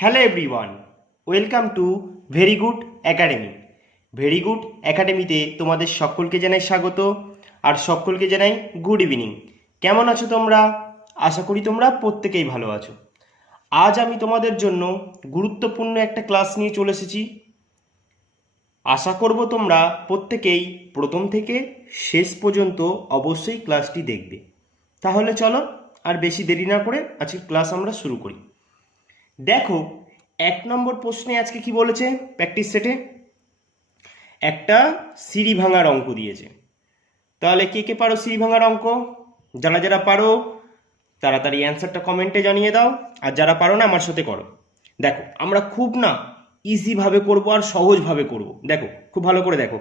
Hello everyone, welcome to very good academy. Very good একাডেমিতে তোমাদের সকলকে জানাই স্বাগত আর সকলকে জানাই গুড ইভিনিং। কেমন আছো তোমরা? আশা করি তোমরা প্রত্যেকেই ভালো আছো। আজ আমি তোমাদের জন্য গুরুত্বপূর্ণ একটা ক্লাস নিয়ে চলে এসেছি। আশা করব তোমরা প্রত্যেকেই প্রথম থেকে শেষ পর্যন্ত অবশ্যই ক্লাসটি দেখবে। তাহলে চলো আর বেশি দেরি না করে আজকে ক্লাস আমরা শুরু করি। দেখো, 1 নম্বর প্রশ্নে আজকে কি বলেছে? প্র্যাকটিস সেটে একটা সিঁড়ি ভাঙার অঙ্ক দিয়েছে। তাহলে কে কে পারো সিঁড়ি ভাঙার অঙ্ক? যারা যারা পারো তাড়াতাড়ি অ্যান্সারটা কমেন্টে জানিয়ে দাও, আর যারা পারো না আমার সাথে করো। দেখো, আমরা খুব ইজিভাবে করব আর সহজভাবে করব। দেখো, খুব ভালো করে দেখো।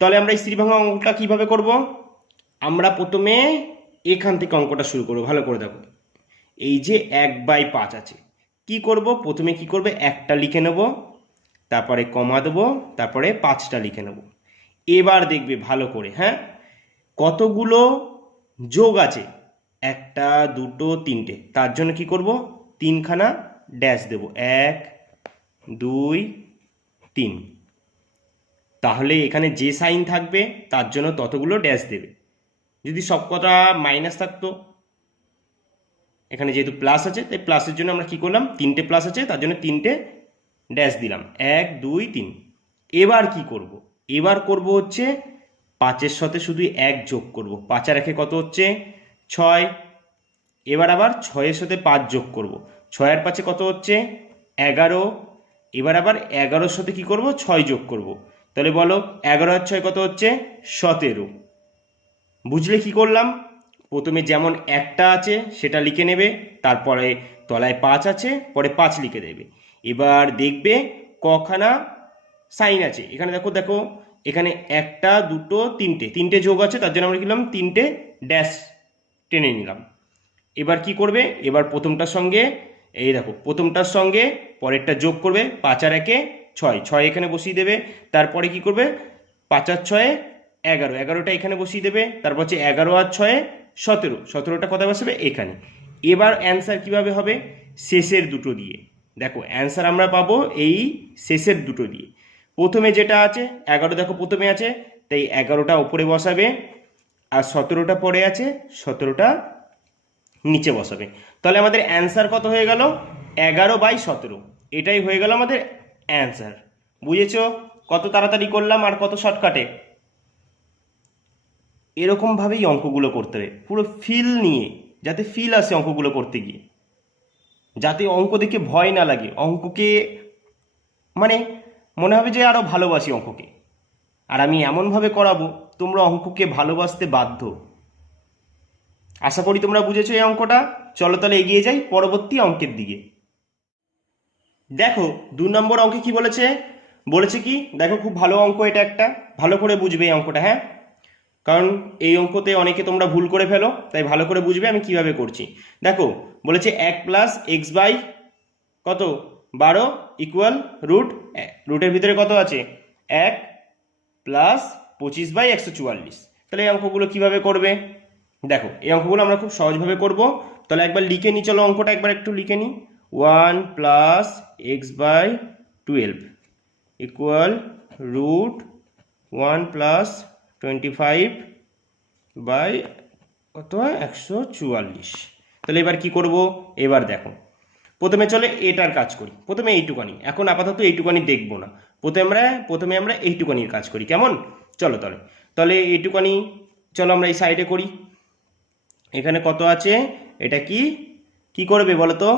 তাহলে আমরা এই সিঁড়ি ভাঙা অঙ্কটা কিভাবে করব? আমরা প্রথমে এখান থেকে অঙ্কটা শুরু করবো। ভালো করে দেখো, এই যে 1/5 আছে, কি করব? প্রথমে কি করবে, একটা লিখে নেব, তারপরে কমা দেবো, তারপরে 5টা লিখে নেব। এবার দেখবে ভালো করে, হ্যাঁ, কতগুলো যোগ আছে, 1, 2, 3টে। তার জন্য কি করব, 3খানা ড্যাশ দেব, 1, 2, 3। তাহলে এখানে যে সাইন থাকবে তার জন্য ততগুলো ড্যাশ দেবে। যদি সব কটা মাইনাস থাকতো, এখানে যেহেতু প্লাস আছে তাই প্লাসের জন্য আমরা কি করলাম, 3টে প্লাস আছে তার জন্য 3টে ড্যাশ দিলাম, 1, 2, 3। এবার কি করব, এবার করব হচ্ছে 5-এর সাথে শুধু 1 যোগ করব। 5 আর 1 কত হচ্ছে? 6। এবার আবার 6-এর সাথে 5 যোগ করব। 6 আর 5 কত হচ্ছে? 11। এবার আবার 11-এর সাথে কি করব, 6 যোগ করব। তাহলে বলো 11 আর 6 কত হচ্ছে? 17। বুঝলে কি করলাম? প্রথমে যেমন একটা আছে সেটা লিখে নেবে, তারপরে তলায় 5 আছে, পরে 5 লিখে দেবে। এবার দেখবে কখানা সাইন আছে। এখানে দেখো দেখো, এখানে 1, 2, 3টে যোগ আছে, তার জন্য আমরা লিখলাম 3টে ড্যাশ টেনে নিলাম। এবার কি করবে, এবার প্রথমটার সঙ্গে এই দেখো, প্রথমটার সঙ্গে পরেরটা যোগ করবে। 5 আর 1 6, 6 এখানে বসিয়ে দেবে। তারপরে কি করবে, 5 আর 6 11, 11টা এখানে বসিয়ে দেবে। তারপর হচ্ছে 11 আর 6 17, 17টা কথা বসাবে এখানে। এবার অ্যান্সার কিভাবে হবে? শেষের দুটো দিয়ে। দেখো অ্যান্সার আমরা পাবো এই শেষের দুটো দিয়ে। প্রথমে যেটা আছে 11, দেখো প্রথমে আছে, তাই 11টা উপরে বসাবে, আর 17টা পরে আছে, 17টা নিচে বসাবে। তাহলে আমাদের অ্যান্সার কত হয়ে গেল? 11/17। এটাই হয়ে গেল আমাদের অ্যান্সার। বুঝেছো কত তাড়াতাড়ি করলাম আর কত শর্টকাটে? এরকমভাবেই অঙ্কগুলো করতে হবে, পুরো ফিল নিয়ে, যাতে ফিল আসে অঙ্কগুলো করতে গিয়ে, যাতে অঙ্ক দেখে ভয় না লাগে, অঙ্ককে মানে মনে হবে যে আরও ভালোবাসি অঙ্ককে। আর আমি এমনভাবে করাবো তোমরা অঙ্ককে ভালোবাসতে বাধ্য। আশা করি তোমরা বুঝেছো এই অঙ্কটা। চলো তাহলে এগিয়ে যাই পরবর্তী অঙ্কের দিকে। দেখো 2 নম্বর অঙ্কে কি বলেছে? বলেছে কি, দেখো খুব ভালো অঙ্ক এটা একটা, ভালো করে বুঝবে এই অঙ্কটা, হ্যাঁ, কারণ এই অঙ্কতে অনেকে তোমরা ভুল করে ফেলো, তাই ভালো করে বুঝবে আমি কিভাবে করছি। দেখো বলেছে 1 + x বাই কত 12 ইকুয়াল রুটের ভিতরে কত আছে? 1 + 25/144। তাহলে এই অঙ্কগুলো কিভাবে করবে? দেখো এই অঙ্কগুলো আমরা খুব সহজভাবে করব। তাহলে একবার লিখে নিই, চলো অঙ্কটা একবার একটু লিখে নিই। 1 + x/12 ইকুয়াল √1 + 25 বাই কত হয় 144। তাহলে এবার কি করব? এবার দেখো প্রথমে চলে এটার কাজ করি, প্রথমে এইটুকানি, এখন আপাতত এইটুকানি দেখবো না, প্রথমে আমরা এইটুকানির কাজ করি, কেমন? চলো তাহলে তাহলে এইটুকানি চলো আমরা এই সাইডে করি। এখানে কত আছে, এটা কি কি করবে বলো তো?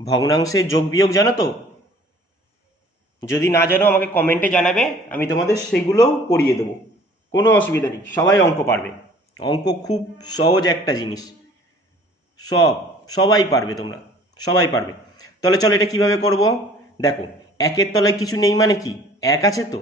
ভগ্নাংশের যোগ বিয়োগ জানো তো? যদি না জানো আমাকে কমেন্টে জানাবে, আমি তোমাদের সেগুলোও করিয়ে দেবো, কোনো অসুবিধা নেই। সবাই অঙ্ক পারবে, অঙ্ক খুব সহজ একটা জিনিস, সবাই পারবে, তোমরা সবাই পারবে। তাহলে চলো এটা কিভাবে করব? দেখো 1-এর তলায় কিছু নেই মানে কি, 1 আছে তো,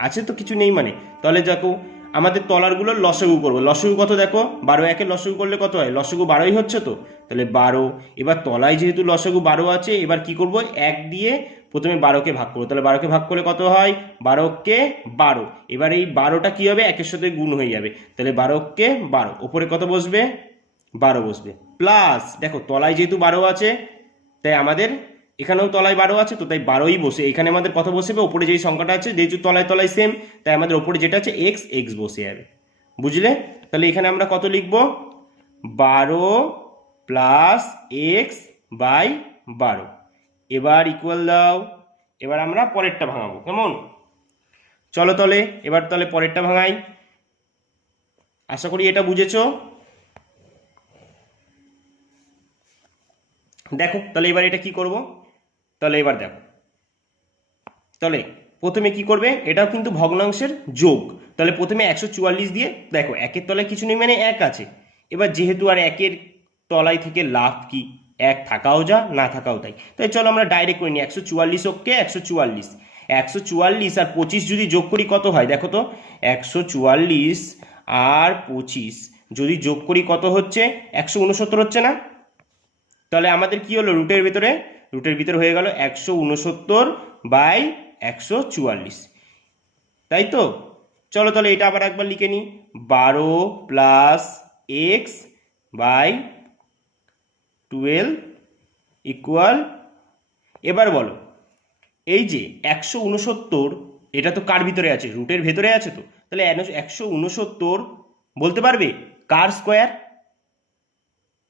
আছে তো, কিছু নেই মানে। তাহলে দেখো আমাদের তলারগুলো লসাগু করবো। লসাগু কত দেখো, 12 1-এর লসাগু করলে কত হয়? লসাগু 12ই হচ্ছে তো, তাহলে 12। এবার তলায় যেহেতু লসাগু 12 আছে, এবার কি করব, 1 দিয়ে প্রথমে 12কে ভাগ করবো। তাহলে 12কে ভাগ করলে কত হয়? 12কে 12। এবার এই 12টা কি হবে, 1-এর সাথে গুণ হয়ে যাবে, তাহলে 12কে 12, ওপরে কত বসবে? 12 বসবে, প্লাস দেখো তলায় যেহেতু 12 আছে তাই আমাদের এখানেও তলায় 12 আছে, তো তাই 12ই বসে, এখানে আমাদের কত বসবে, ওপরে যেই সংখ্যাটা আছে যেহেতু তলায় তলায় সেম, তাই আমাদের ওপরে যেটা আছে এক্স, এক্স বসে যাবে। বুঝলে? তাহলে এখানে আমরা কত লিখব, 12 প্লাস এক্স বাই 12। এবার ইকুয়াল দাও, এবার আমরা পরেরটা ভাঙাবো, কেমন? চলো তাহলে এবার তাহলে পরেরটা ভাঙাই। আশা করি এটা বুঝেছো। দেখো তাহলে এবার এটা কি করব, তাহলে এবার দেখো, তাহলে প্রথমে কি করবে, এটাও কিন্তু ভগ্নাংশের যোগ, তাহলে প্রথমে 144 দিয়ে, দেখো একের তলায় কিছু নেই মানে এক আছে, এবার যেহেতু আর একের তলায় থেকে লাভ কি, এক থাকাও যা না থাকাও তাই, তাই চলো আমরা ডাইরেক্ট করে নিই 144 ওকে 144, 144 আর 25 যদি যোগ করি কত হয় দেখো তো, 144 আর 25 যদি যোগ করি কত হচ্ছে, 169 হচ্ছে না? তাহলে আমাদের কি হলো, রুটের ভিতরে হয়ে গেল 169 বাই 144, তাই তো? চলো তাহলে এটা আবার একবার লিখে নিই, 12 প্লাস এক্স বাই 12 ইকুয়াল, এবার বলো এই যে 169 এটা তো কার ভিতরে আছে, রুটের ভেতরে আছে, তো তাহলে 169 বলতে পারবে কার স্কোয়ার?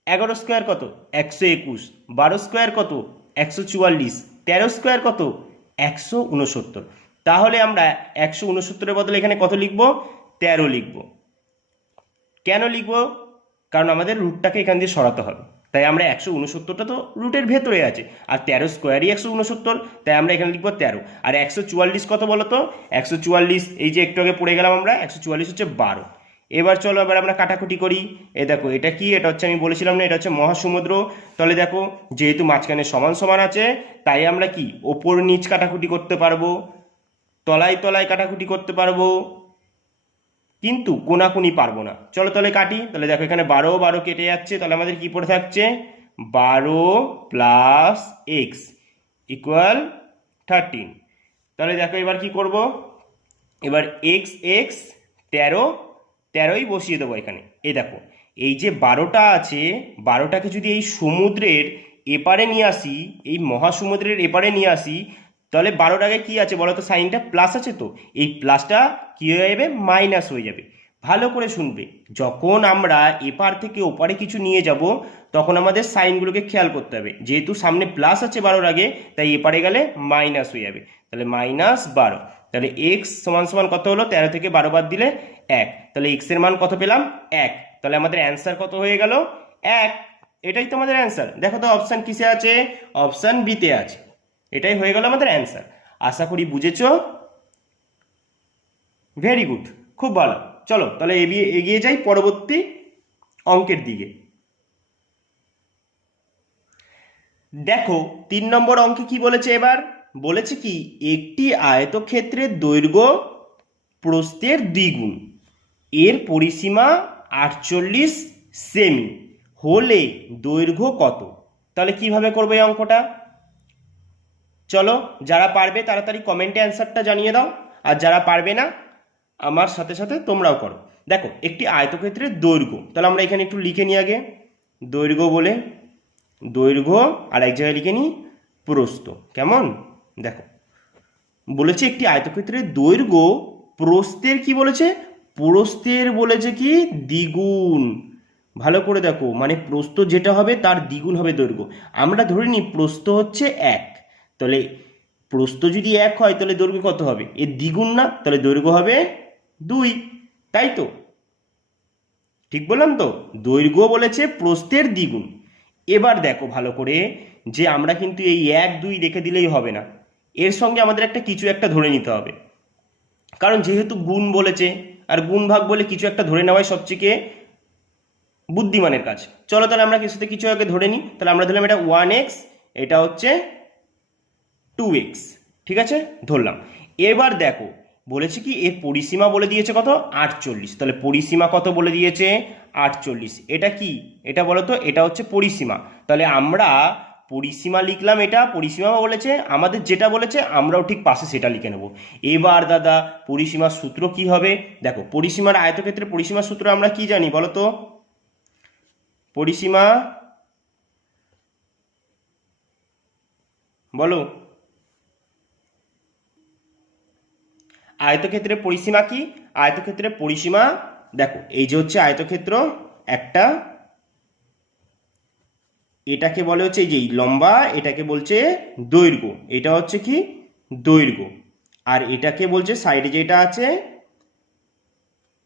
11 স্কোয়ার কত, 121, 12 স্কোয়ার কত, 144, 13 স্কোয়ার কত, 169। তাহলে আমরা 169-এর বদলে এখানে কত লিখবো, 13 লিখবো। কেন লিখবো, কারণ আমাদের রুটটাকে এখান দিয়ে সরাতে হবে, তাই আমরা 169টা তো রুটের ভেতরে আছে, আর 13 স্কোয়ারই 169, তাই আমরা এখানে লিখবো 13। আর 144 কত বলো তো, 144 এই যে একটু আগে পড়ে গেলাম আমরা, 144 হচ্ছে 12। এবার চলো এবার আমরা কাটাকুটি করি। এ দেখো এটা কি, এটা হচ্ছে আমি বলেছিলাম না, এটা হচ্ছে মহাসমুদ্র। তাহলে দেখো যেহেতু মাঝখানে সমান সমান আছে, তাই আমরা কি ওপর নিচ কাটাকুটি করতে পারবো, তলায় তলায় কাটাকুটি করতে পারবো, কিন্তু কোনাকুনি পারবো না। চলো তাহলে কাটি, তাহলে দেখো এখানে 12 12 কেটে যাচ্ছে, তাহলে আমাদের কি পড়ে থাকছে, 12 প্লাস এক্স ইকুয়াল 13। তাহলে দেখো এবার কি করব, এবার এক্স এক্স 13, 13ই বসিয়ে দেবো এখানে। এই দেখো এই যে 12টা আছে, 12টাকে যদি এই সমুদ্রের এপারে নিয়ে আসি, এই মহাসমুদ্রের এপারে নিয়ে আসি, তাহলে 12টার আগে কি আছে বলো তো, সাইনটা প্লাস আছে, তো এই প্লাসটা কি হয়ে যাবে, মাইনাস হয়ে যাবে। ভালো করে শুনবে, যখন আমরা এপার থেকে ওপারে কিছু নিয়ে যাব তখন আমাদের সাইনগুলোকে খেয়াল করতে হবে, যেহেতু সামনে প্লাস আছে 12-র আগে, তাই এপারে গেলে মাইনাস হয়ে যাবে, তাহলে -12। তাহলে এক্স সমান সমান কত হলো, 13 থেকে 12 বাদ দিলে 1, তাহলে এক্স এর মান কত পেলাম, 1। তাহলে আমাদের অ্যান্সার কত হয়ে গেল, 1। এটাই তো আমাদের অ্যান্সার। দেখো তো অপশান কিসে আছে, অপশান বিতে আছে। এটাই হয়ে গেল আমাদের অ্যান্সার। আশা করি বুঝেছো। ভেরি গুড, খুব ভালো। চলো তাহলে এগিয়ে যাই পরবর্তী অঙ্কের দিকে। দেখো 3 নম্বর অঙ্কে কি বলেছে, এবার বলেছে কি, একটি আয়তক্ষেত্রের দৈর্ঘ্য প্রস্থের দ্বিগুণ, এর পরিসীমা 48 সেমি হলে দৈর্ঘ্য কত? তাহলে কিভাবে করবে এই অঙ্কটা, চলো যারা পারবে তাড়াতাড়ি কমেন্টে অ্যান্সারটা জানিয়ে দাও, আর যারা পারবে না আমার সাথে সাথে তোমরাও করো। দেখো একটি আয়তক্ষেত্রের দৈর্ঘ্য, তাহলে আমরা এখানে একটু লিখে নিই আগে, দৈর্ঘ্য বলে দৈর্ঘ্য, আর এক জায়গায় লিখে নিই প্রস্থ, কেমন? দেখো বলেছে একটি আয়তক্ষেত্রের দৈর্ঘ্য প্রস্থের কি বলেছে, প্রস্থের বলেছে কি দ্বিগুণ। ভালো করে দেখো, মানে প্রস্থ যেটা হবে তার দ্বিগুণ হবে দৈর্ঘ্য। আমরা ধরে নিই প্রস্থ হচ্ছে 1, তাহলে প্রস্থ যদি 1 হয় তাহলে দৈর্ঘ্য কত হবে, এর দ্বিগুণ না, তাহলে দৈর্ঘ্য হবে 2, তাই তো? ঠিক বললাম তো, দৈর্ঘ্য বলেছে প্রস্থের দ্বিগুণ। এবার দেখো ভালো করে, যে আমরা কিন্তু এই 1 2 রেখে দিলেই হবে না, এর সঙ্গে আমাদের একটা কিছু একটা ধরে নিতে হবে, কারণ যেহেতু গুণ বলেছে, আর গুণ ভাগ বলে কিছু একটা ধরে নেওয়াই সবচেয়ে বুদ্ধিমানের কাজ। চলো তাহলে আমরা কিছুতে কিছু আগে ধরে নিই, তাহলে আমরা ধরলাম এটা 1x, এটা হচ্ছে 2x, ঠিক আছে ধরলাম। এবার দেখো বলেছে কি এর পরিসীমা বলে দিয়েছে কত, 48, তাহলে পরিসীমা কত বলে দিয়েছে, 48। এটা কি, এটা বলো তো, এটা হচ্ছে পরিসীমা, তাহলে আমরা পরিসীমা লিখলাম, এটা পরিসীমা বলেছে, আমাদের যেটা বলেছে আমরাও ঠিক পাশে সেটা লিখে নেব। এবার দাদা পরিসীমার সূত্র কি হবে, দেখো পরিসীমার আয়তক্ষেত্রে পরিসীমার সূত্র আমরা কি জানি বলো তো, পরিসীমা বলো। আয়তক্ষেত্রের পরিসীমা কি? আয়তক্ষেত্রের পরিসীমা দেখো, এই যে হচ্ছে আয়তক্ষেত্র একটা, এটাকে বলে হচ্ছে এই যে লম্বা, এটাকে বলছে দৈর্ঘ্য, এটা হচ্ছে কি দৈর্ঘ্য, আর এটাকে বলছে সাইডে যেটা আছে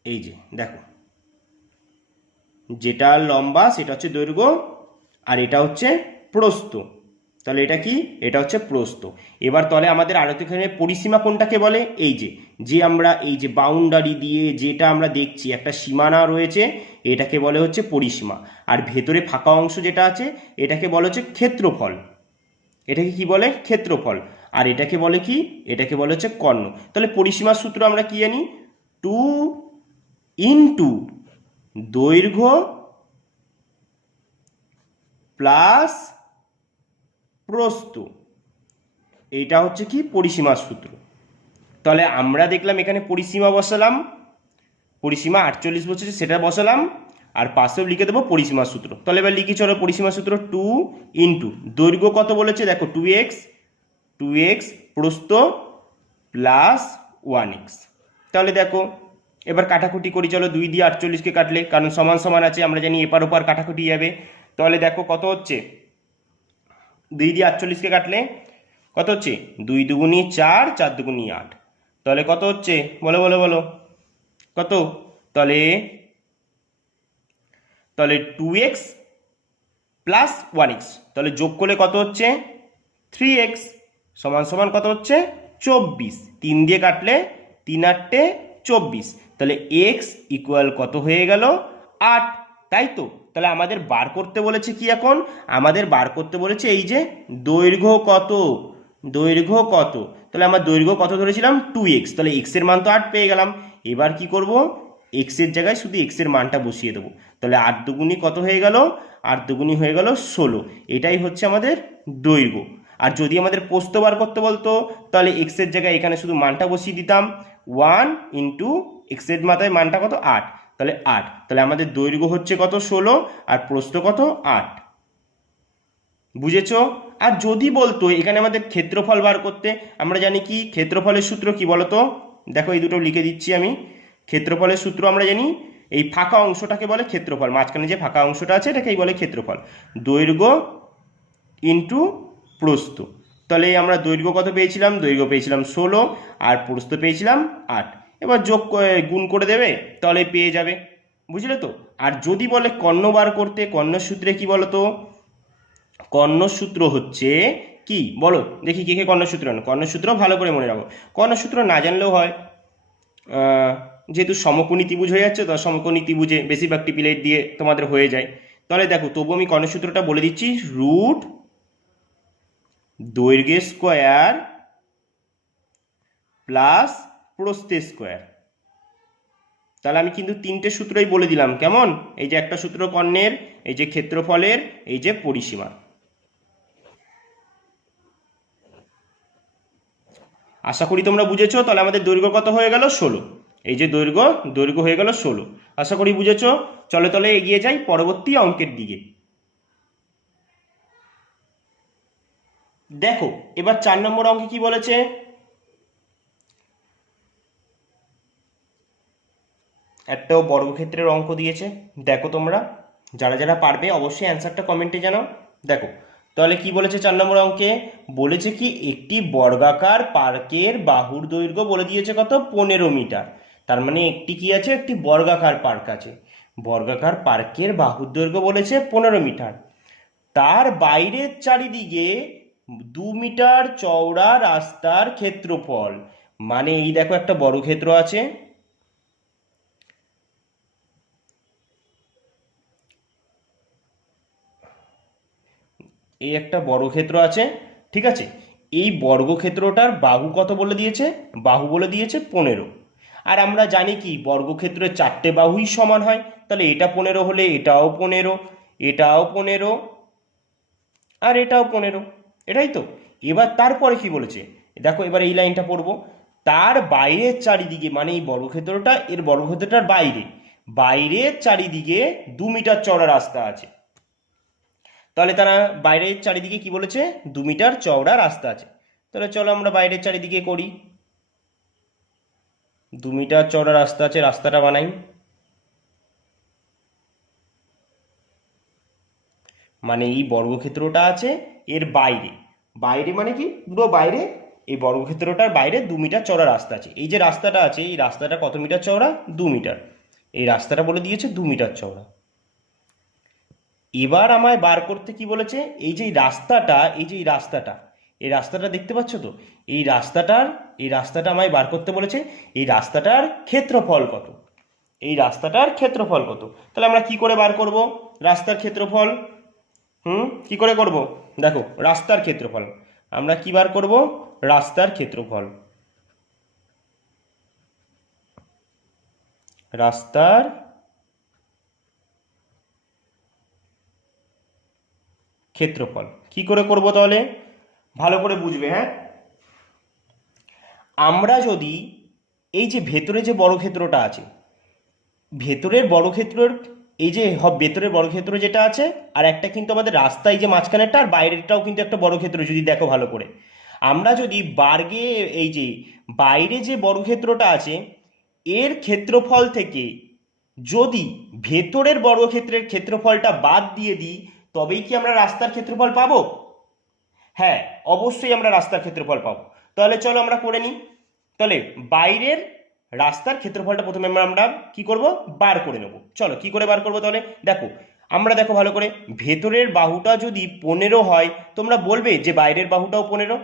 এই যে দেখো, যেটা লম্বা সেটা হচ্ছে দৈর্ঘ্য, আর এটা হচ্ছে প্রস্থ। তাহলে এটা কি? এটা হচ্ছে প্রস্থ। এবার তাহলে আমাদের আয়তক্ষেত্রের পরিসীমা কোনটাকে বলে? এই যে যে আমরা এই যে বাউন্ডারি দিয়ে যেটা আমরা দেখছি একটা সীমানা রয়েছে, এটাকে বলে হচ্ছে পরিসীমা। আর ভেতরে ফাঁকা অংশ যেটা আছে এটাকে বলে হচ্ছে ক্ষেত্রফল। এটাকে কি বলে? ক্ষেত্রফল। আর এটাকে বলে কি? এটাকে বলে হচ্ছে কর্ণ। তাহলে পরিসীমার সূত্র আমরা কি জানি? 2 ইন্টু দৈর্ঘ্য প্লাস প্রস্থ, এইটা হচ্ছে কি পরিসীমার সূত্র। তাহলে আমরা দেখলাম এখানে পরিসীমা বসালাম, পরিসীমা 48 বসেছে সেটা বসালাম, আর পাশেও লিখে দেবো পরিসীমার সূত্র। তাহলে এবার লিখি চলো পরিসীমার সূত্র। 2 ইন্টু দৈর্ঘ্য কত বলেছে দেখো 2x প্রস্থ প্লাস 1x। তাহলে দেখো এবার কাটাকুটি করি চলো, 2 দিয়ে 48কে কাটলে, কারণ সমান সমান আছে আমরা জানি এপার ওপার কাটাকুটি যাবে। তাহলে দেখো কত হচ্ছে, 2 দিয়ে 48কে কাটলে কত হচ্ছে? 2 দুগুণি 4, 4 দুগুণি 8। তাহলে কত হচ্ছে বলো বলো বলো কত? তাহলে তাহলে 2x প্লাস 1x, তাহলে যোগ করলে কত হচ্ছে? 3x সমান সমান কত হচ্ছে? 24। 3 দিয়ে কাটলে 3 8 24। তাহলে x ইকুয়াল কত হয়ে গেল? 8, তাই তো? তাহলে আমাদের বার করতে বলেছে কি এখন? আমাদের বার করতে বলেছে এই যে দৈর্ঘ্য কত, দৈর্ঘ্য কত। তাহলে আমার দৈর্ঘ্য কত ধরেছিলাম? 2x, তাহলে x এর মান তো 8 পেয়ে গেলাম। এবার কি করব? x এর জায়গায় শুধু x এর মানটা বসিয়ে দেবো। তাহলে 8 দুগুণি কত হয়ে গেল? 8 দুগুণি হয়ে গেল 16। এটাই হচ্ছে আমাদের দৈর্ঘ্য। আর যদি আমাদের প্রস্থ বার করতে বলতো তাহলে x এর জায়গায় এখানে শুধু মানটা বসিয়ে দিতাম, 1 ইন্টু x এর মাথায় মানটা কত? 8, তাহলে 8। তাহলে আমাদের দৈর্ঘ্য হচ্ছে কত? 16, আর প্রস্থ কত? 8। বুঝেছো? আর যদি বলতো এখানে আমাদের ক্ষেত্রফল বার করতে, আমরা জানি কি ক্ষেত্রফলের সূত্র কি বলতো? দেখো এই দুটো লিখে দিচ্ছি আমি। ক্ষেত্রফলের সূত্র আমরা জানি, এই ফাঁকা অংশটাকে বলে ক্ষেত্রফল, মাঝখানে যে ফাঁকা অংশটা আছে এটাকেই বলে ক্ষেত্রফল। দৈর্ঘ্য ইন্টু প্রস্থ। তাহলে আমরা দৈর্ঘ্য কত পেয়েছিলাম? দৈর্ঘ্য পেয়েছিলাম 16, আর প্রস্থ পেয়েছিলাম 8। এবার গুণ করে দেবে, তাহলে পেয়ে যাবে। বুঝলে তো? আর যদি বলে কর্ণ বার করতে, কর্ণের সূত্রে কি বলতো? কর্ণের সূত্র হচ্ছে কি বলো দেখি, কে কে কর্ণের সূত্র জানো? কর্ণের সূত্র ভালো করে মনে রাখো, কর্ণের সূত্র না জানলেও হয়, যেহেতু সমকোণী ত্রিভুজ হয়ে যাচ্ছে তো সমকোণী ত্রিভুজে বেশিরভাগ টিপিলাইট দিয়ে তোমাদের হয়ে যায়। তাহলে দেখো তবু আমি কর্ণের সূত্রটা বলে দিচ্ছি, রুট দৈর্ঘ্য স্কোয়ার প্লাস প্রস্থের স্কোয়ার। তাহলে আমি কিন্তু 3টে সূত্রই বলে দিলাম, কেমন? এই যে একটা সূত্র কর্ণের, এই যে ক্ষেত্রফলের, এই যে পরিসীমা। আশা করি তোমরা বুঝেছো। তাহলে আমাদের দৈর্ঘ্য কত হয়ে গেল? 16। এই যে দৈর্ঘ্য হয়ে গেল 16। আশা করি বুঝেছো। চলো তাহলে এগিয়ে যাই পরবর্তী অঙ্কের দিকে। দেখো এবার 4 নম্বর অঙ্কে কি বলেছে? একটাও বর্গক্ষেত্রের অঙ্ক দিয়েছে। দেখো তোমরা যারা যারা পারবে অবশ্যই অ্যান্সারটা কমেন্টে জানাও। দেখো তাহলে কি বলেছে 4 নম্বর অঙ্কে? বলেছে কি একটি বর্গাকার পার্কের বাহুর দৈর্ঘ্য বলে দিয়েছে কত? 15 মিটার। তার মানে একটি কি আছে? একটি বর্গাকার পার্ক আছে। বর্গাকার পার্কের বাহুর দৈর্ঘ্য বলেছে 15 মিটার। তার বাইরের চারিদিকে 2 মিটার চওড়া রাস্তার ক্ষেত্রফল, মানে এই দেখো একটা বর্গক্ষেত্র আছে, এই একটা বর্গক্ষেত্র আছে, ঠিক আছে? এই বর্গক্ষেত্রটার বাহু কত বলে দিয়েছে? বাহু বলে দিয়েছে 15। আর আমরা জানি কি বর্গক্ষেত্রের 4টে বাহুই সমান হয়, তাহলে এটা 15 হলে এটাও 15, এটাও 15, আর এটাও 15, এটাই তো। এবার তারপরে কি বলেছে দেখো, এবার এই লাইনটা পড়বো, তার বাইরের চারিদিকে, মানে এই বর্গক্ষেত্রটা, এর বর্গক্ষেত্রটার বাইরে, বাইরের চারিদিকে 2 মিটার চওড়া রাস্তা আছে। তাহলে তারা বাইরের চারিদিকে কি বলেছে, 2 মিটার চওড়া রাস্তা আছে। তাহলে চলো আমরা বাইরের চারিদিকে করি। 2 মিটার চওড়া রাস্তা আছে, রাস্তাটা বানাই। মানে এই বর্গক্ষেত্রটা আছে এর বাইরে, বাইরে মানে কি পুরো বাইরে, এই বর্গক্ষেত্রটার বাইরে 2 মিটার চওড়া রাস্তা আছে। এই যে রাস্তাটা আছে এই রাস্তাটা কত মিটার চওড়া, 2 মিটার। এই রাস্তাটা বলে দিয়েছে 2 মিটার চওড়া। এবার আমায় বার করতে কি বলেছে, এই যে রাস্তাটা, এই যে এই রাস্তাটা দেখতে পাচ্ছ তো, এই রাস্তাটা আমায় বার করতে বলেছে। এই রাস্তাটার ক্ষেত্রফল কত, এই রাস্তাটার ক্ষেত্রফল কত। তাহলে আমরা কি করে বার করব রাস্তার ক্ষেত্রফল? কি করে করব? দেখো রাস্তার ক্ষেত্রফল আমরা কি বার করব, রাস্তার ক্ষেত্রফল, রাস্তার ক্ষেত্রফল কি করে করব তাহলে ভালো করে বুঝবে। হ্যাঁ, আমরা যদি এই যে ভেতরে যে বর্গক্ষেত্রটা আছে, ভেতরের বর্গক্ষেত্রের এই যে ভেতরের বর্গক্ষেত্র যেটা আছে, আর একটা কিন্তু আমাদের রাস্তা এই যে মাঝখানেরটা, আর বাইরেরটাও কিন্তু একটা বর্গক্ষেত্র, যদি দেখো ভালো করে। আমরা যদি বার্গে এই যে বাইরে যে বর্গক্ষেত্রটা আছে এর ক্ষেত্রফল থেকে যদি ভেতরের বর্গক্ষেত্রের ক্ষেত্রফলটা বাদ দিয়ে দিই, তবেই কি আমরা রাস্তার ক্ষেত্রফল পাবো? হ্যাঁ, অবশ্যই আমরা রাস্তার ক্ষেত্রফল পাবো। তাহলে চলো আমরা করে নিই। তাহলে বাইরের রাস্তার ক্ষেত্রফলটা প্রথমে আমরা কি করব, বার করে নেব। চলো কি করে বার করব তাহলে দেখো, আমরা দেখো ভালো করে, ভেতরের বাহুটা যদি 15 হয়, তোমরা বলবে যে বাইরের বাহুটাও 15?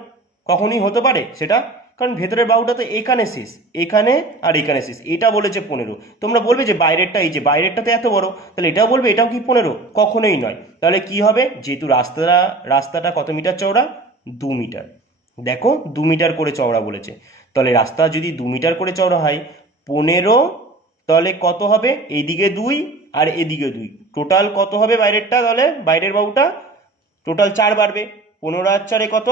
কখনই হতে পারে সেটা? কারণ ভেতরের বাহুটা তো এখানে শেষ, এখানে আর এখানে শেষ, এটা বলেছে 15। তোমরা বলবে যে বাইরেরটা, এই যে বাইরেরটা তো এত বড়, তাহলে এটাও বলবে এটাও কি 15? কখনোই নয়। তাহলে কি হবে, যেহেতু রাস্তাটা কত মিটার চওড়া, 2 মিটার। দেখো 2 মিটার করে চওড়া বলেছে, তাহলে রাস্তা যদি 2 মিটার করে চওড়া হয়, 15, তাহলে কত হবে, এইদিকে 2 আর এদিকে 2, টোটাল কত হবে বাইরেরটা, তাহলে বাইরের বাহুটা টোটাল 4 বাড়বে। 15 আর 4 কত,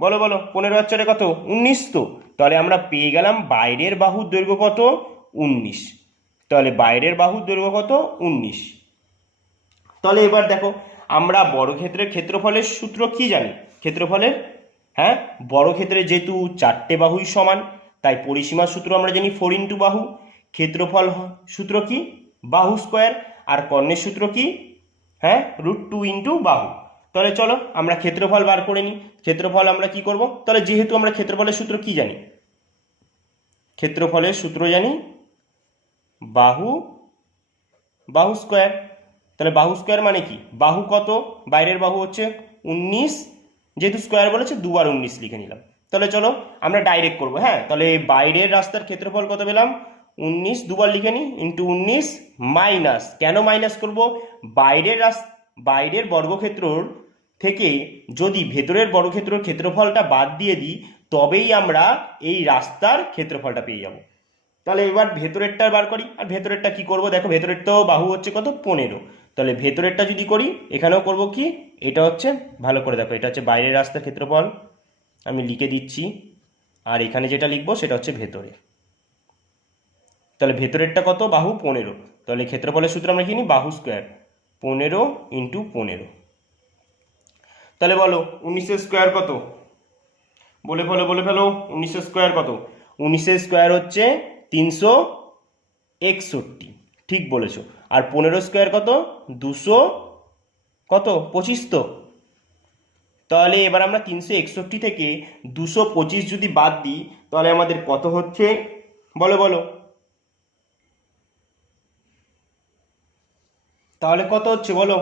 বলো বলো, 15 আর 4 কত, 19 তো। তাহলে আমরা পেয়ে গেলাম বাইরের বাহুর দৈর্ঘ্য কত, 19। তাহলে বাইরের বাহুর দৈর্ঘ্য কত, 19। তাহলে এবার দেখো, আমরা বর্গক্ষেত্রের ক্ষেত্রফলের সূত্র কি জানি, ক্ষেত্রফলের, হ্যাঁ, বর্গক্ষেত্রে যেহেতু 4টে বাহুই সমান, তাই পরিসীমার সূত্র আমরা জানি 4 × বাহু। ক্ষেত্রফল সূত্র কি, বাহু স্কোয়ার। আর কর্ণের সূত্র কি, হ্যাঁ, √2 × বাহু। তাহলে চলো আমরা ক্ষেত্রফল বার করে নিই। ক্ষেত্রফল আমরা কি করব, তাহলে যেহেতু আমরা ক্ষেত্রফলের সূত্র কি জানি, ক্ষেত্রফলের সূত্র জানি বাহু বাহু স্কোয়ার। তাহলে বাহু স্কোয়ার মানে কি, বাহু কত, বাইরের বাহু হচ্ছে 19, যেহেতু স্কোয়ার বলেছে 2 বার 19 লিখে নিলাম। তাহলে চলো আমরা ডাইরেক্ট করবো। হ্যাঁ, তাহলে বাইরের রাস্তার ক্ষেত্রফল কত পেলাম, 19, 2 বার লিখে নিই, ইন্টু 19 মাইনাস, কেন মাইনাস করব, বাইরের বর্গক্ষেত্রর থেকে যদি ভেতরের বর্গক্ষেত্রের ক্ষেত্রফলটা বাদ দিয়ে দিই, তবেই আমরা এই রাস্তার ক্ষেত্রফলটা পেয়ে যাব। তাহলে এবার ভেতরেরটা বার করি। আর ভেতরেরটা কি করব, দেখো ভেতরের তো বাহু হচ্ছে কত, 15। তাহলে ভেতরেরটা যদি করি, এখানেও করব কি, এটা হচ্ছে, ভালো করে দেখো, এটা হচ্ছে বাইরের রাস্তার ক্ষেত্রফল, আমি লিখে দিচ্ছি। আর এখানে যেটা লিখবো সেটা হচ্ছে ভেতরে। তাহলে ভেতরেরটা কত, বাহু 15। তাহলে ক্ষেত্রফলের সূত্র আমরা কি নিই, বাহু স্কোয়ার, 15 × 15। তাহলে বলো 19 স্কোয়ার কত, বলে ফেলো 19 স্কোয়ার কত, 19 স্কোয়ার হচ্ছে 361, ঠিক বলেছো। আর 15 স্কোয়ার কত, 200 কত 25 তো। তাহলে এবার আমরা 361 থেকে 225 যদি বাদ দিই, তাহলে আমাদের কত হচ্ছে, বলো বলো, তাহলে কত হচ্ছে বলো,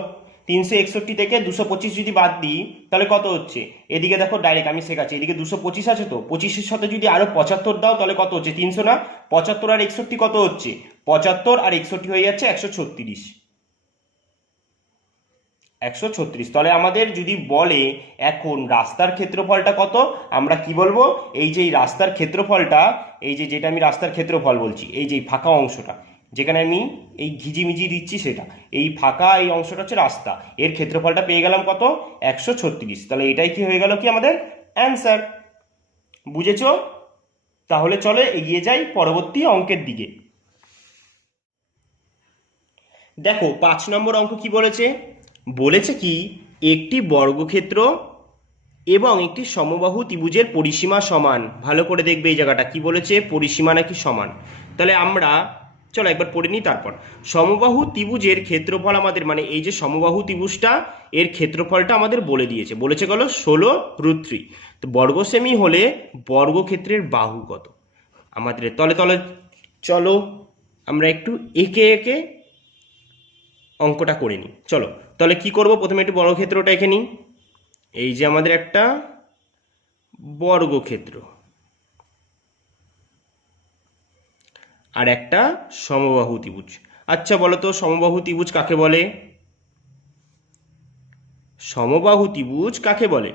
361 থেকে 225 যদি বাদ দিই তাহলে কত হচ্ছে, এদিকে দেখো ডাইরেক্ট আমি শেখাচ্ছি, এদিকে 225 আছে তো, 25-এর সাথে যদি আরো 75 দাও তাহলে কত হচ্ছে, 300 না, 75 আর 61 কত হচ্ছে, 75 আর 61 হয়ে যাচ্ছে 136, 136। তাহলে আমাদের যদি বলে এখন রাস্তার ক্ষেত্রফলটা কত, আমরা কি বলবো, এই যে রাস্তার ক্ষেত্রফলটা, এই যে যেটা আমি রাস্তার ক্ষেত্রফল বলছি, এই যে ফাঁকা অংশটা যেখানে আমি এই ঘিজিমিজি দিচ্ছি, সেটা এই ফাঁকা এই অংশটা হচ্ছে রাস্তা, এর ক্ষেত্রফলটা পেয়ে গেলাম কত, 136। তাহলে এটাই কি হয়ে গেল কি আমাদের অ্যান্সার। বুঝেছো? তাহলে চলো এগিয়ে যাই পরবর্তী অঙ্কের দিকে। দেখো 5 নম্বর অঙ্ক কি বলেছে, বলেছে কি একটি বর্গক্ষেত্র এবং একটি সমবাহু ত্রিভুজের পরিসীমা সমান। ভালো করে দেখবে এই জায়গাটা কি বলেছে, পরিসীমা নাকি সমান। তাহলে আমরা চলো একবার পড়ে নিই। তারপর সমবাহু ত্রিভুজের ক্ষেত্রফল আমাদের, মানে এই যে সমবাহু ত্রিভুজটা এর ক্ষেত্রফলটা আমাদের বলে দিয়েছে, বলেছে গেল 16√3। তো বর্গ সেমি হলে বর্গক্ষেত্রের বাহু কত আমাদের। তলে তলে চলো আমরা একটু একে একে অঙ্কটা করে নিই। চলো তাহলে কি করব, প্রথমে একটু বর্গক্ষেত্রটা এঁকে নিই। এই যে আমাদের একটা বর্গক্ষেত্র আর একটা সমবাহু ত্রিভুজ। আচ্ছা বলো তো সমবাহু ত্রিভুজ কাকে বলে? সমবাহু ত্রিভুজ কাকে বলে?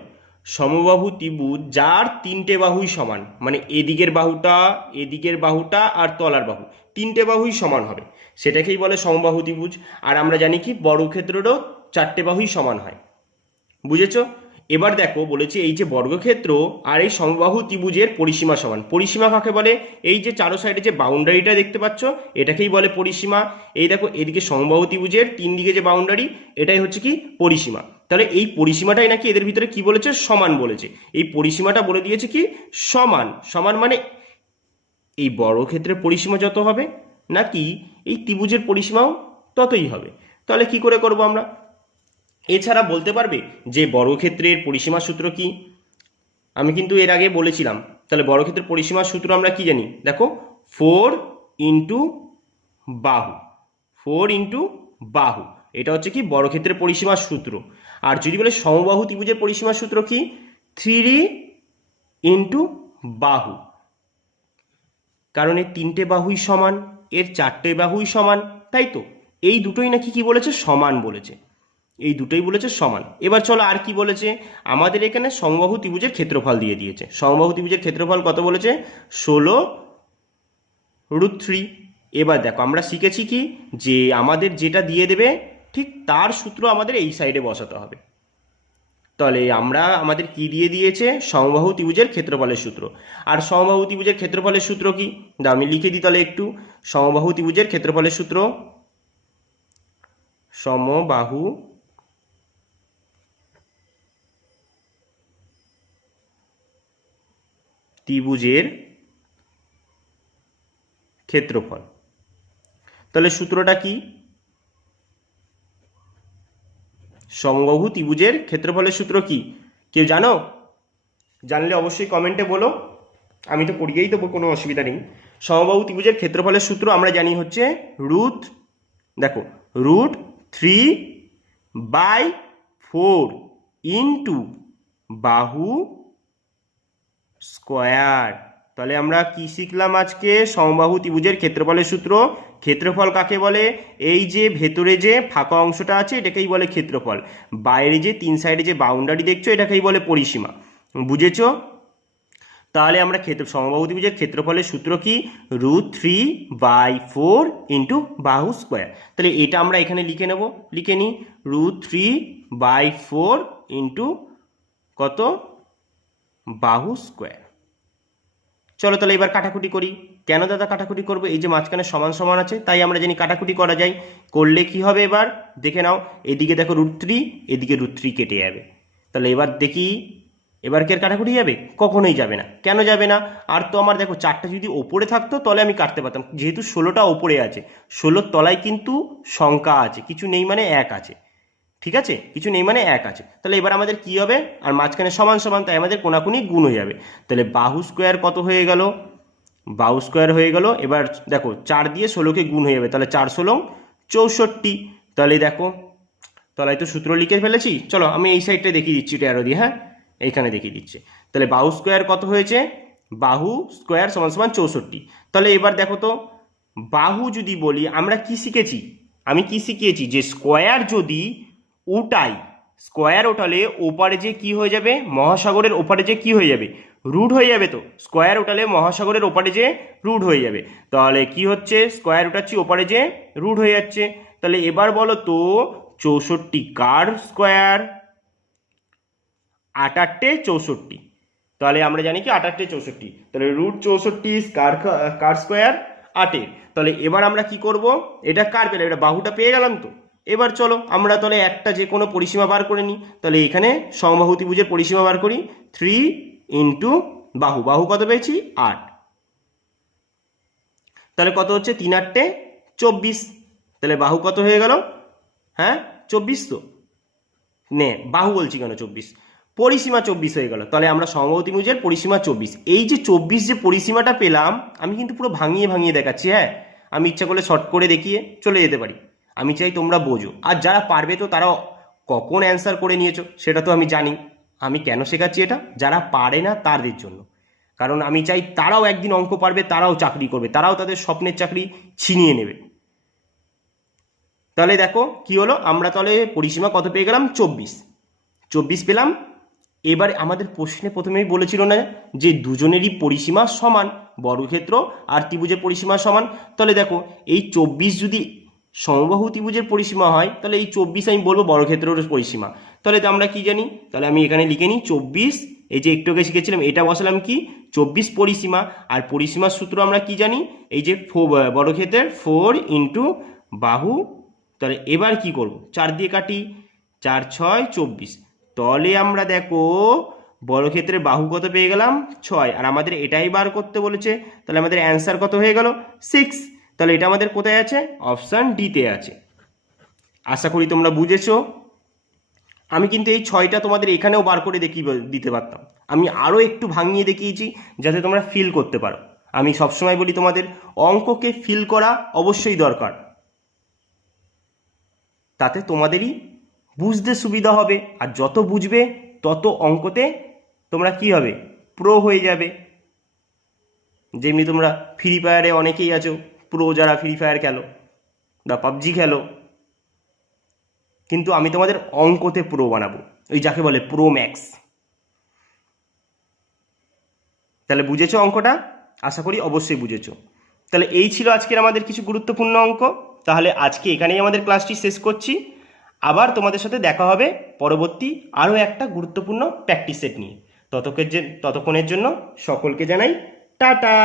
সমবাহু ত্রিভুজ যার তিনটে বাহুই সমান, মানে এদিকের বাহুটা আর তলার বাহু তিনটে বাহুই সমান হবে, সেটাকেই বলে সমবাহু ত্রিভুজ। আর আমরা জানি কি বর্গক্ষেত্রেরও চারটে বাহুই সমান হয়। বুঝেছো? এবার দেখো বলেছে এই যে বর্গক্ষেত্র আর এই সমবাহু ত্রিভুজের পরিসীমা সমান। পরিসীমা কাকে বলে? এই যে চারো সাইডে যে বাউন্ডারিটা দেখতে পাচ্ছ এটাকেই বলে পরিসীমা। এই দেখো এদিকে সমবাহু ত্রিভুজের তিন দিকে যে বাউন্ডারি এটাই হচ্ছে কি পরিসীমা। তাহলে এই পরিসীমাটাই নাকি এদের ভিতরে কি বলেছে, সমান বলেছে। এই পরিসীমাটা বলে দিয়েছে কি সমান। সমান মানে এই বর্গক্ষেত্রের পরিসীমা যত হবে নাকি এই ত্রিভুজের পরিসীমাও ততই হবে। তাহলে কি করে করব আমরা? এছাড়া বলতে পারবে যে বর্গক্ষেত্রের পরিসীমা সূত্র কি? আমি কিন্তু এর আগে বলেছিলাম। তাহলে বর্গক্ষেত্রের পরিসীমার সূত্র আমরা কি জানি, দেখো 4 ইন্টু বাহু। 4 ইন্টু বাহু, এটা হচ্ছে কি বর্গক্ষেত্রের পরিসীমার সূত্র। আর যদি বলে সমবাহু ত্রিভুজের পরিসীমার সূত্র কি, 3 ইন্টু বাহু। কারণ এর তিনটে বাহুই সমান, এর চারটে বাহুই সমান, তাই তো এই দুটোই নাকি কি বলেছে, সমান বলেছে। এই দুটোই বলেছে সমান। এবার চলো আর কি বলেছে, আমাদের এখানে সমবাহু ত্রিভুজের ক্ষেত্রফল দিয়ে দিয়েছে। সমবাহু ত্রিভুজের ক্ষেত্রফল কত বলেছে, 16√3। এবার দেখো আমরা শিখেছি কি যে আমাদের যেটা দিয়ে দেবে ঠিক তার সূত্র আমাদের এই সাইডে বসাতে হবে। তাহলে আমাদের কি দিয়ে দিয়েছে, সমবাহু ত্রিভুজের ক্ষেত্রফলের সূত্র। আর সমবাহু ত্রিভুজের ক্ষেত্রফলের সূত্র কি, আমি লিখে দিই তাহলে একটু। সমবাহু ত্রিভুজের ক্ষেত্রফলের সূত্র, সমবাহু ত্রিভুজের ক্ষেত্রফল। তাহলে সূত্রটা কি, সমবাহু ত্রিভুজের ক্ষেত্রফলের সূত্র কি কেউ জানো? জানলে অবশ্যই কমেন্টে বলো, আমি তো পড়িয়েই দেবো, কোনো অসুবিধা নেই। সমবাহু ত্রিভুজের ক্ষেত্রফলের সূত্র আমরা জানি হচ্ছে দেখো √3/4 ইন্টু বাহু স্কোয়ার। তাহলে আমরা কি শিখলাম আজকে, সমবাহু ত্রিভুজের ক্ষেত্রফলের সূত্র। ক্ষেত্রফল কাকে বলে, এই যে ভেতরে যে ফাঁকা অংশটা আছে এটাকেই বলে ক্ষেত্রফল, বাইরে যে তিন সাইডে যে বাউন্ডারি দেখছো এটাকেই বলে পরিসীমা। বুঝেছো? তাহলে আমরা সমবাহু ত্রিভুজের ক্ষেত্রফলের সূত্র কি, √3/4 ইন্টু বাহু স্কোয়ার। তাহলে এটা আমরা এখানে লিখে নেব, লিখে নিই √3/4 ইন্টু কত, বাহু স্কোয়ার। চলো তাহলে এবার কাটাকুটি করি। কেন দাদা কাটাকুটি করবো, এই যে মাঝখানে সমান সমান আছে তাই আমরা জানি কাটাকুটি করা যায়। করলে কি হবে এবার দেখে নাও, এদিকে দেখো √3, এদিকে √3 কেটে যাবে। তাহলে এবার দেখি এবার কি আর কাটাকুটি যাবে? কখনোই যাবে না। কেন যাবে না? আর তো আমার দেখো চারটা যদি ওপরে থাকতো তাহলে আমি কাটতে পারতাম, যেহেতু 16টা ওপরে আছে, 16র তলায় কিন্তু সংখ্যা আছে, কিছু নেই মানে 1 আছে। ঠিক আছে, কিছু নেই মানে 1 আছে। তাহলে এবার আমাদের কি হবে, আর মাঝখানে সমান সমান তাই আমাদের কোনাকুনি গুণ হয়ে যাবে। তাহলে বাহু স্কোয়ার কত হয়ে গেল, বাহু স্কোয়ার হয়ে গেল। এবার দেখো 4 দিয়ে 16কে গুণ হয়ে যাবে, তাহলে 4 16 64। তাহলে দেখো তলায় তো সূত্র লিখে ফেলেছি। চলো আমি এই সাইডটা দেখিয়ে দিচ্ছি, এটা অ্যারো দিয়ে, হ্যাঁ এইখানে দেখিয়ে দিচ্ছি। তাহলে বাহু স্কোয়ার কত হয়েছে, বাহু স্কোয়ার সমান সমান 64। তাহলে এবার দেখো তো বাহু যদি বলি আমরা কি শিখেছি, আমি কি শিখিয়েছি যে স্কোয়ার যদি উঠাই, স্কোয়ার ওঠালে ওপারে যে কি হয়ে যাবে, মহাসাগরের ওপারে যে কি হয়ে যাবে, রুট হয়ে যাবে। তো স্কোয়ার ওঠালে মহাসাগরের ওপারে যে রুট হয়ে যাবে। তাহলে কি হচ্ছে, স্কোয়ার উঠাচ্ছি ওপারে যে রুট হয়ে যাচ্ছে। তাহলে এবার বলো তো 64 কার স্কোয়ার, 8 8 64। তাহলে আমরা জানি কি 8 8 64, তাহলে √64 কার স্কোয়ার 8। তাহলে এবার আমরা কি করব, এটা কার পেলাম, এটা বাহুটা পেয়ে গেলাম। তো এবার চলো আমরা তাহলে একটা যে কোনো পরিসীমা বার করে নিই। তাহলে এখানে সমবাহু ত্রিভুজের পরিসীমা বার করি। 3 ইন্টু বাহু, বাহু কত পেয়েছি 8, তাহলে কত হচ্ছে 3 8 24, তাহলে বাহু কত হয়ে গেল, হ্যাঁ 24, তো নে বাহু বলছি কেন 24, পরিসীমা 24 হয়ে গেল। তাহলে আমরা সমবাহু ত্রিভুজের পরিসীমা 24, এই যে 24 যে পরিসীমাটা পেলাম আমি কিন্তু পুরো ভাঙিয়ে ভাঙিয়ে দেখাচ্ছি, হ্যাঁ আমি ইচ্ছা করলে শর্ট করে দেখিয়ে চলে যেতে পারি, আমি চাই তোমরা বোঝো। আর যারা পারবে তো তারাও কখন অ্যান্সার করে নিয়েছো সেটা তো আমি জানি, আমি কেন শেখাচ্ছি এটা, যারা পারে না তাদের জন্য, কারণ আমি চাই তারাও একদিন অঙ্ক পারবে, তারাও চাকরি করবে, তারাও তাদের স্বপ্নের চাকরি ছিনিয়ে নেবে। তাহলে দেখো কি হলো, আমরা তাহলে পরিসীমা কত পেয়ে গেলাম 24 পেলাম। এবার আমাদের প্রশ্নে প্রথমেই বলেছিল না যে দুজনেরই পরিসীমা সমান, বর্গক্ষেত্র আর ত্রিভুজের পরিসীমা সমান। তাহলে দেখো এই 24 যদি সমবাহু ত্রিভুজের পরিসীমা হয় তাহলে এই 24 আমি বলবো বর্গক্ষেত্রের পরিসীমা। তাহলে তো আমরা কি জানি, তাহলে আমি এখানে লিখে নিই 24, এই যে একটু আগে শিখেছিলাম এটা বসালাম কি 24 পরিসীমা, আর পরিসীমার সূত্র আমরা কি জানি, এই যে বর্গক্ষেত্রের 4 ইন্টু বাহু। তাহলে এবার কি করব, 4 দিয়ে কাটি, 4 6 24, তাহলে আমরা দেখো বর্গক্ষেত্রের বাহু কত পেয়ে গেলাম 6, আর আমাদের এটাই বার করতে বলেছে, তাহলে আমাদের অ্যান্সার কত হয়ে গেল 6। তাহলে এটা আমাদের কোথায় আছে, অপশান ডিতে আছে। আশা করি তোমরা বুঝেছো। আমি কিন্তু এই 6টা তোমাদের এখানেও বার করে দেখিয়ে দিতে পারতাম, আমি আরও একটু ভাঙিয়ে দেখিয়েছি যাতে তোমরা ফিল করতে পারো। আমি সবসময় বলি তোমাদের অঙ্ককে ফিল করা অবশ্যই দরকার, তাতে তোমাদেরই বুঝতে সুবিধা হবে, আর যত বুঝবে তত অঙ্কতে তোমরা কি হবে, প্রো হয়ে যাবে। যেমনি তোমরা ফ্রি ফায়ারে অনেকেই আছো প্রো, যারা ফ্রি ফায়ার খেলো বা পাবজি খেলো, কিন্তু আমি তোমাদের অঙ্কতে প্রো বানাবো, ওই যাকে বলে প্রো ম্যাক্স। তাহলে বুঝেছো অঙ্কটা, আশা করি অবশ্যই বুঝেছো। তাহলে এই ছিল আজকের আমাদের কিছু গুরুত্বপূর্ণ অঙ্ক। তাহলে আজকে এখানেই আমাদের ক্লাসটি শেষ করছি, আবার তোমাদের সাথে দেখা হবে পরবর্তী আরও একটা গুরুত্বপূর্ণ প্র্যাকটিস সেট নিয়ে। ততক্ষণের জন্য সকলকে জানাই টাটা।